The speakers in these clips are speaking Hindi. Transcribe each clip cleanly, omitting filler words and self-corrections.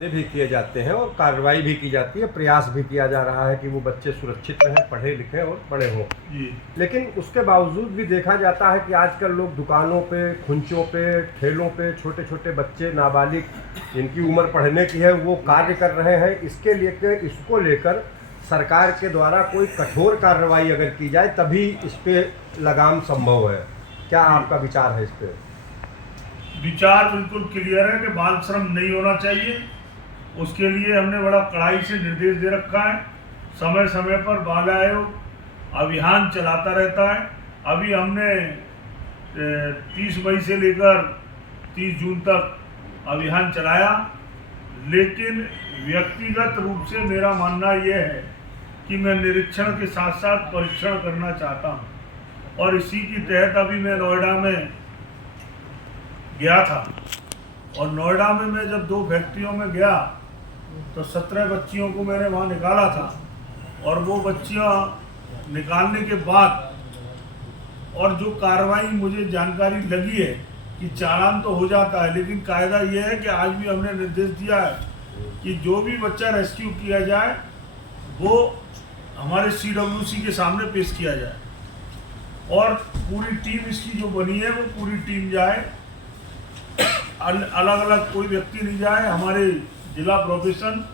भी किए जाते हैं और कार्रवाई भी की जाती है, प्रयास भी किया जा रहा है कि वो बच्चे सुरक्षित रहें, पढ़े लिखें और बड़े हों। लेकिन उसके बावजूद भी देखा जाता है कि आजकल लोग दुकानों पे, खुंचों पे, ठेलों पे छोटे छोटे बच्चे, नाबालिग जिनकी उम्र पढ़ने की है, वो कार्य कर रहे हैं। इसको लेकर सरकार के द्वारा कोई कठोर कार्रवाई अगर की जाए तभी इस पर लगाम संभव है। क्या आपका विचार है इस पर? विचार बिल्कुल क्लियर है कि बाल श्रम नहीं होना चाहिए। उसके लिए हमने बड़ा कड़ाई से निर्देश दे रखा है। समय समय पर बाल आयोग अभियान चलाता रहता है। अभी हमने 30 मई से लेकर 30 जून तक अभियान चलाया। लेकिन व्यक्तिगत रूप से मेरा मानना यह है कि मैं निरीक्षण के साथ साथ परीक्षण करना चाहता हूं, और इसी की तहत अभी मैं नोएडा में गया था। और नोएडा में मैं जब 2 फैक्ट्रियों में गया तो 17 बच्चियों को मैंने वहाँ निकाला था। और वो बच्चियाँ निकालने के बाद और जो कार्रवाई मुझे जानकारी लगी है कि चालान तो हो जाता है, लेकिन कायदा ये है कि आज भी हमने निर्देश दिया है कि जो भी बच्चा रेस्क्यू किया जाए वो हमारे CWC के सामने पेश किया जाए, और पूरी टीम इसकी जो बनी है वो पूरी टीम जाए, अलग अलग कोई व्यक्ति नहीं जाए। हमारे जिला प्रोफेशन,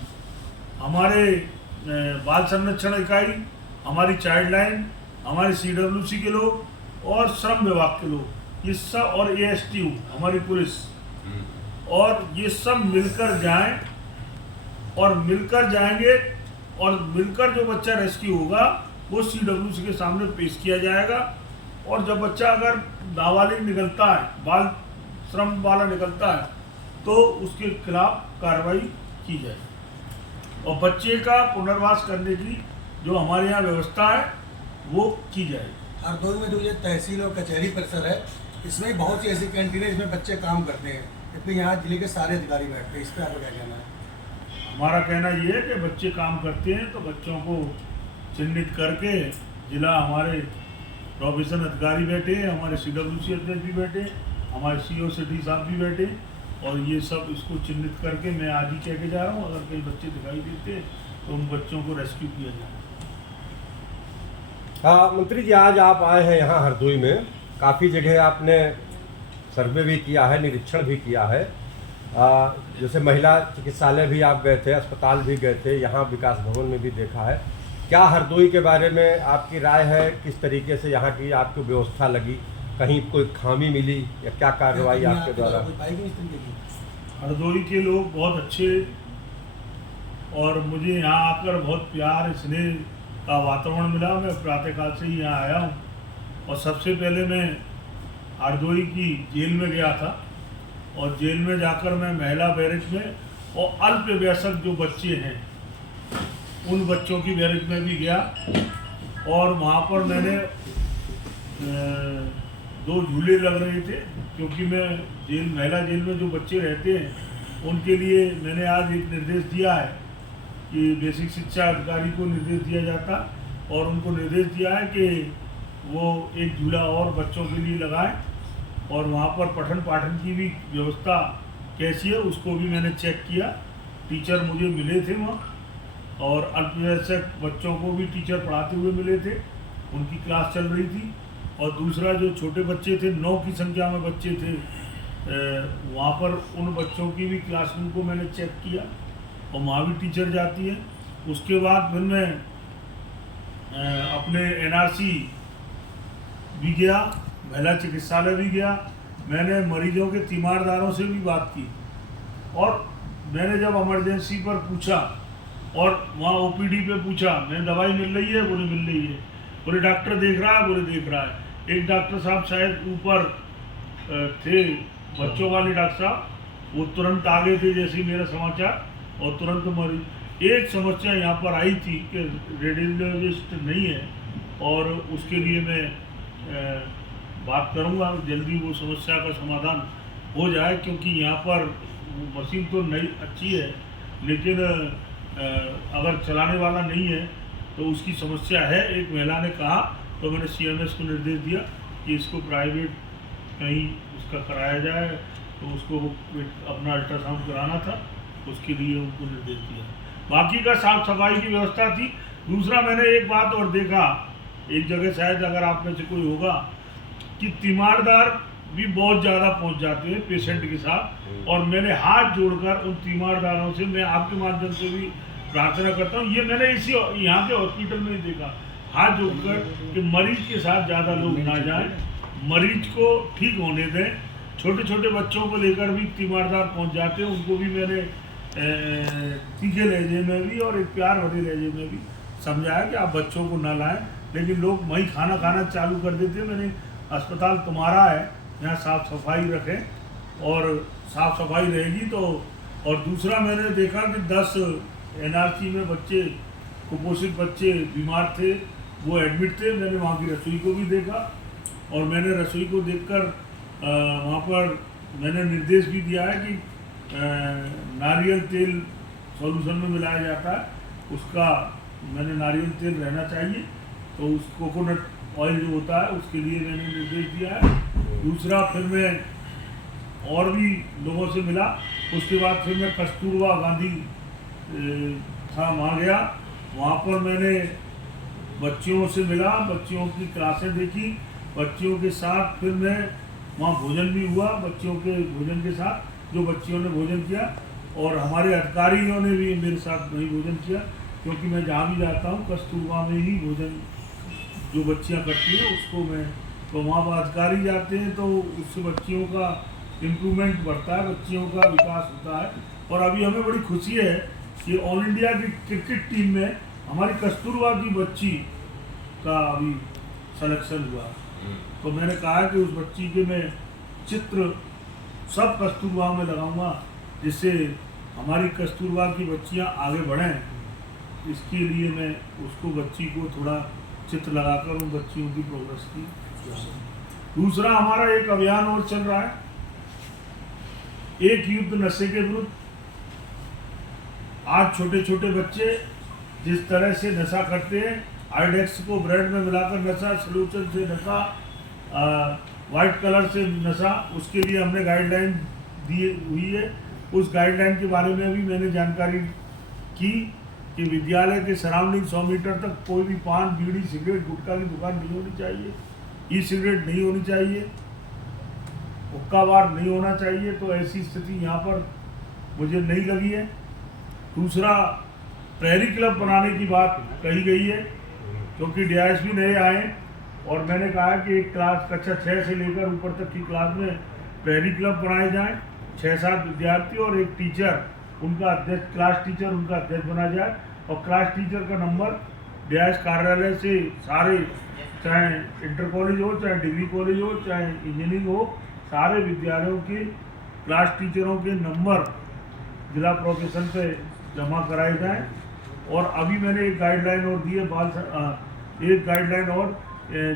हमारे बाल संरक्षण इकाई, हमारी चाइल्ड लाइन, हमारे CWC के लोग और श्रम विभाग के लोग, ये सब, और ASTU हमारी पुलिस, और ये सब मिलकर जाएं और मिलकर जाएंगे। और मिलकर जो बच्चा रेस्क्यू होगा वो CWC के सामने पेश किया जाएगा। और जब बच्चा अगर नाबालिग निकलता है, बाल श्रम वाला निकलता है, तो उसके खिलाफ कार्रवाई की जाए और बच्चे का पुनर्वास करने की जो हमारे यहाँ व्यवस्था है वो की जाए। हरदोई में जो ये तहसील और कचहरी परिसर है, इसमें बहुत सी ऐसी कैंटीन है जिसमें बच्चे काम करते हैं, इसमें यहाँ जिले के सारे अधिकारी बैठते हैं। इस पर आपका क्या कहना है? हमारा कहना ये है कि बच्चे काम करते हैं तो बच्चों को चिन्हित करके जिला हमारे प्रोफेशन अधिकारी बैठे, हमारे CWC अध्यक्ष भी बैठे, हमारे CO सिटी साहब भी बैठे, और ये सब इसको चिन्हित करके मैं आज ही कह के जा रहा हूँ, अगर कई बच्चे दिखाई देते तो उन बच्चों को रेस्क्यू किया जाए। हाँ मंत्री जी, आज आप आए हैं यहाँ हरदोई में, काफ़ी जगह आपने सर्वे भी किया है, निरीक्षण भी किया है। जैसे महिला चिकित्सालय भी आप गए थे, अस्पताल भी गए थे, यहाँ विकास भवन में भी देखा है। क्या हरदोई के बारे में आपकी राय है? किस तरीके से यहाँ की आपको व्यवस्था लगी? कहीं कोई खामी मिली या क्या कार्रवाई आपके द्वारा? हरदोई के लोग बहुत अच्छे, और मुझे यहाँ आकर बहुत प्यार, स्नेह का वातावरण मिला। मैं प्रातःकाल से ही यहाँ आया हूँ, और सबसे पहले मैं हरदोई की जेल में गया था, और जेल में जाकर मैं महिला बैरक में और अल्पवयस्क जो बच्चे हैं उन बच्चों की बैरक में भी गया, और वहाँ पर मैंने 2 झूले लग रहे थे, क्योंकि मैं महिला जेल में जो बच्चे रहते हैं उनके लिए मैंने आज एक निर्देश दिया है कि बेसिक शिक्षा अधिकारी को निर्देश दिया जाता, और उनको निर्देश दिया है कि वो एक झूला और बच्चों के लिए लगाएं, और वहाँ पर पठन पाठन की भी व्यवस्था कैसी है उसको भी मैंने चेक किया। टीचर मुझे मिले थे वहाँ, और अल्पवयस्क बच्चों को भी टीचर पढ़ाते हुए मिले थे, उनकी क्लास चल रही थी। और दूसरा जो छोटे बच्चे थे, 9 की संख्या में बच्चे थे, वहाँ पर उन बच्चों की भी क्लासरूम को मैंने चेक किया, और वहाँ भी टीचर जाती है। उसके बाद फिर मैं अपने NRC भी गया, महिला चिकित्सालय भी गया। मैंने मरीजों के तीमारदारों से भी बात की, और मैंने जब इमरजेंसी पर पूछा और वहाँ OPD पे पूछा, मैंने दवाई मिल रही है? बोले मिल रही है। बोले डॉक्टर देख रहा है? बोले देख रहा है। एक डॉक्टर साहब शायद ऊपर थे, बच्चों वाले डॉक्टर साहब, वो तुरंत आ गए थे जैसे ही मेरा समाचार, और तुरंत मरीज। एक समस्या यहाँ पर आई थी कि रेडियोलॉजिस्ट नहीं है, और उसके लिए मैं बात करूँगा, जल्दी वो समस्या का समाधान हो जाए, क्योंकि यहाँ पर मशीन तो नई अच्छी है, लेकिन अगर चलाने वाला नहीं है तो उसकी समस्या है। एक महिला ने कहा, तो मैंने CMS को निर्देश दिया कि इसको प्राइवेट कहीं उसका कराया जाए, तो उसको अपना अल्ट्रासाउंड कराना था, उसके लिए उनको निर्देश दिया। बाकी का साफ सफाई की व्यवस्था थी। दूसरा मैंने एक बात और देखा, एक जगह शायद अगर आप में से कोई होगा, कि तीमारदार भी बहुत ज़्यादा पहुंच जाते हैं पेशेंट के साथ, और मैंने हाथ जोड़कर उन तीमारदारों से मैं आपके माध्यम से भी प्रार्थना करता हूँ, ये मैंने इसी यहाँ के हॉस्पिटल में ही देखा, हाथ जोड़कर कि मरीज के साथ ज़्यादा लोग ना जाएं, मरीज को ठीक होने दें। छोटे छोटे बच्चों को लेकर भी तीमारदार पहुँच जाते हैं, उनको भी मैंने तीखे लहजे में भी और एक प्यार भरे लहजे में भी समझाया कि आप बच्चों को ना लाएं, लेकिन लोग वहीं खाना चालू कर देते हैं। मैंने अस्पताल तुम्हारा है, यहाँ साफ सफाई रखें, और साफ सफाई रहेगी तो। और दूसरा मैंने देखा कि 10 NRC में बच्चे, कुपोषित बच्चे बीमार थे, वो एडमिट थे। मैंने वहाँ की रसोई को भी देखा, और मैंने रसोई को देखकर वहाँ पर मैंने निर्देश भी दिया है कि नारियल तेल सॉल्यूशन में मिलाया जाता है, उसका मैंने नारियल तेल रहना चाहिए, तो उस कोकोनट ऑयल जो होता है उसके लिए मैंने निर्देश दिया है। दूसरा फिर मैं और भी लोगों से मिला, उसके बाद फिर मैं कस्तूरबा गांधी था वहाँ गया, वहाँ पर मैंने बच्चियों से मिला, बच्चियों की क्लासें देखी, बच्चियों के साथ फिर मैं वहाँ भोजन भी हुआ, बच्चियों के भोजन के साथ जो बच्चियों ने भोजन किया, और हमारे अधिकारियों ने भी मेरे साथ वही भोजन किया, क्योंकि मैं जहाँ भी जाता हूँ कस्तूरबा में ही भोजन जो बच्चियाँ करती हैं उसको मैं, तो वहाँ पर अधिकारी जाते हैं तो उससे बच्चियों का इम्प्रूवमेंट बढ़ता है, बच्चियों का विकास होता है। और अभी हमें बड़ी खुशी है कि ऑल इंडिया की क्रिकेट टीम में हमारी कस्तूरबा की बच्ची का अभी सिलेक्शन हुआ, तो मैंने कहा कि उस बच्ची के मैं चित्र सब कस्तूरबा में लगाऊंगा, जिससे हमारी कस्तूरबा की बच्चियां आगे बढ़ें। इसके लिए मैं उसको, बच्ची को थोड़ा चित्र लगाकर उन बच्चियों की प्रोग्रेस की। दूसरा हमारा एक अभियान और चल रहा है, एक युद्ध नशे के विरुद्ध। आज छोटे छोटे बच्चे जिस तरह से नशा करते हैं, आइडेक्स को ब्रेड में मिलाकर नशा, सॉल्यूशन से नशा, वाइट कलर से नशा, उसके लिए हमने गाइडलाइन दी हुई है। उस गाइडलाइन के बारे में भी मैंने जानकारी की कि विद्यालय के सराउंडिंग 100 मीटर तक कोई भी पान, बीड़ी, सिगरेट, गुटखा की दुकान नहीं होनी चाहिए, ई सिगरेट नहीं होनी चाहिए, हुक्का बार नहीं होना चाहिए। तो ऐसी स्थिति यहाँ पर मुझे नहीं लगी है। दूसरा, प्रहरी क्लब बनाने की बात कही गई है, क्योंकि DISP भी नए आए, और मैंने कहा कि एक क्लास कक्षा 6 से लेकर ऊपर तक की क्लास में प्रहरी क्लब बनाए जाएं, 6-7 विद्यार्थी और एक टीचर, उनका अध्यक्ष, क्लास टीचर उनका अध्यक्ष बना जाए, और क्लास टीचर का नंबर DIS कार्यालय से सारे, चाहे इंटर कॉलेज हो, चाहे डिग्री कॉलेज हो, चाहे इंजीनियरिंग हो, सारे विद्यालयों के क्लास टीचरों के नंबर जिला प्रोफेशन पे जमा कराए जाएं। और अभी मैंने एक गाइडलाइन और दी है, एक गाइडलाइन और,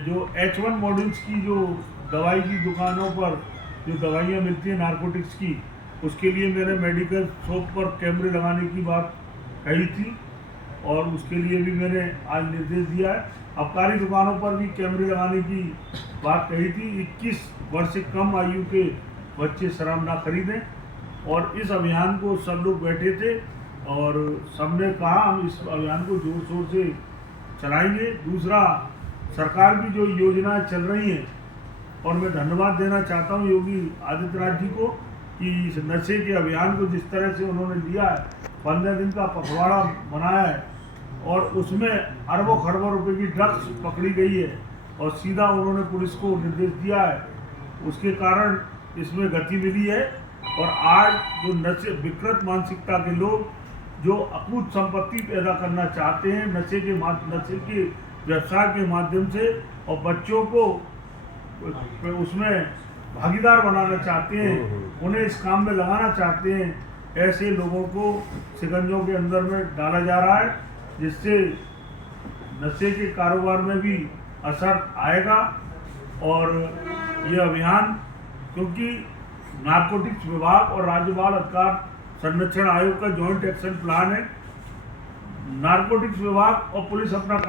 जो H1 मॉड्यूल्स की जो दवाई की दुकानों पर जो दवाइयाँ मिलती हैं नारकोटिक्स की, उसके लिए मैंने मेडिकल शॉप पर कैमरे लगाने की बात कही थी, और उसके लिए भी मैंने आज निर्देश दिया है। आबकारी दुकानों पर भी कैमरे लगाने की बात कही थी। 21 वर्ष से कम आयु के बच्चे शराब ना खरीदें, और इस अभियान को सब लोग बैठे थे और सबने कहा हम इस अभियान को जोर शोर से चलाएंगे। दूसरा, सरकार की जो योजनाएं चल रही हैं, और मैं धन्यवाद देना चाहता हूं योगी आदित्यनाथ जी को कि इस नशे के अभियान को जिस तरह से उन्होंने लिया है, 15 दिन का पखवाड़ा बनाया है, और उसमें अरबों खरबों रुपए की ड्रग्स पकड़ी गई है, और सीधा उन्होंने पुलिस को निर्देश दिया है, उसके कारण इसमें गति मिली है। और आज जो नशे, विकृत मानसिकता के लोग जो अकूत संपत्ति पैदा करना चाहते हैं नशे के व्यवसाय के माध्यम से, और बच्चों को उसमें भागीदार बनाना चाहते हैं, उन्हें इस काम में लगाना चाहते हैं, ऐसे लोगों को शिकंजों के अंदर में डाला जा रहा है, जिससे नशे के कारोबार में भी असर आएगा। और ये अभियान, क्योंकि नारकोटिक्स विभाग और राज्य बाल अधिकार संरक्षण आयोग का जॉइंट एक्शन प्लान है, नारकोटिक्स विभाग और पुलिस अपना